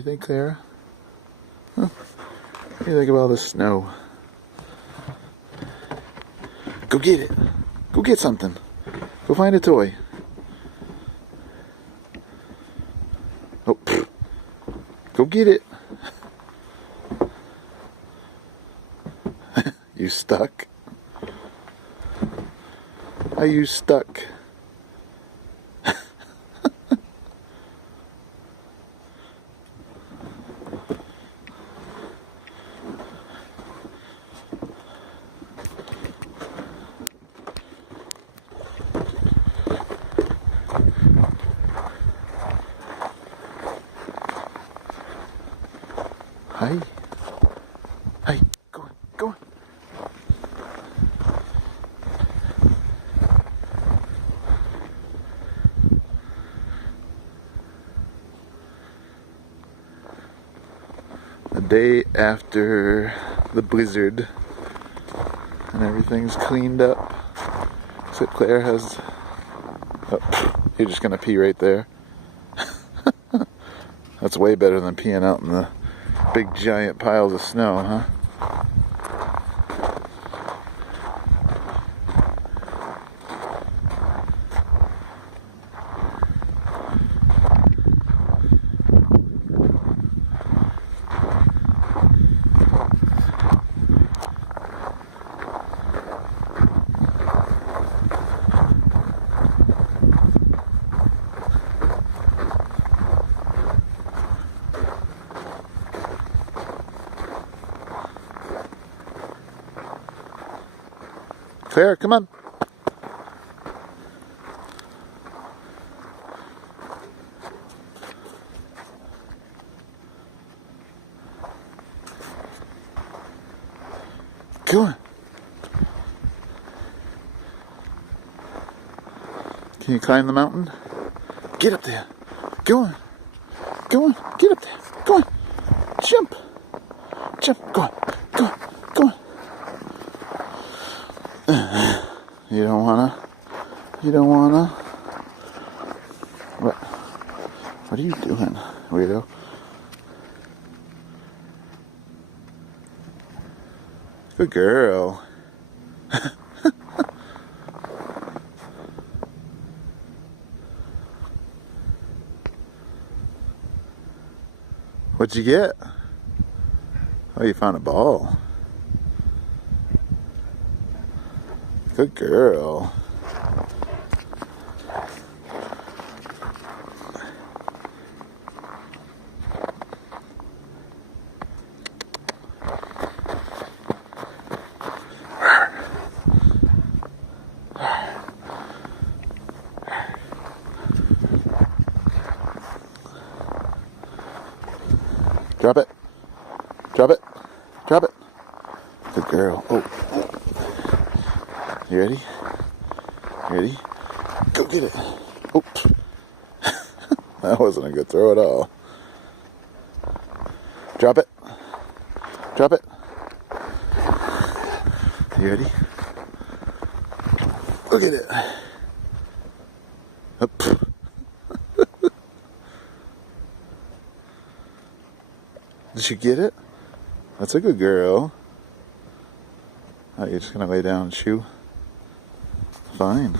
You think, Clara? Huh? What do you think of all this snow? Go get it. Go get something. Go find a toy. Oh, pfft. Go get it. You stuck? Are you stuck? Hi. Hi. Go on. Go on. The day after the blizzard and everything's cleaned up. Except Claire has... Oh, you're just gonna pee right there. That's way better than peeing out in the big giant piles of snow, huh? Clara, come on. Go on. Can you climb the mountain? Get up there. Go on. Go on. Get up there. Go on. Jump. Jump. Go on. Go on. Go on. You don't wanna? You don't wanna? What are you doing, weirdo? Good girl. What'd you get? Oh, you found a ball. Good girl. Drop it. Drop it. Drop it. Good girl. Oh. You ready? You ready? Go get it. Oh. That wasn't a good throw at all. Drop it. Drop it. You ready? Look at it. Up. Did you get it? That's a good girl. Oh, you're just gonna lay down and chew? Fine.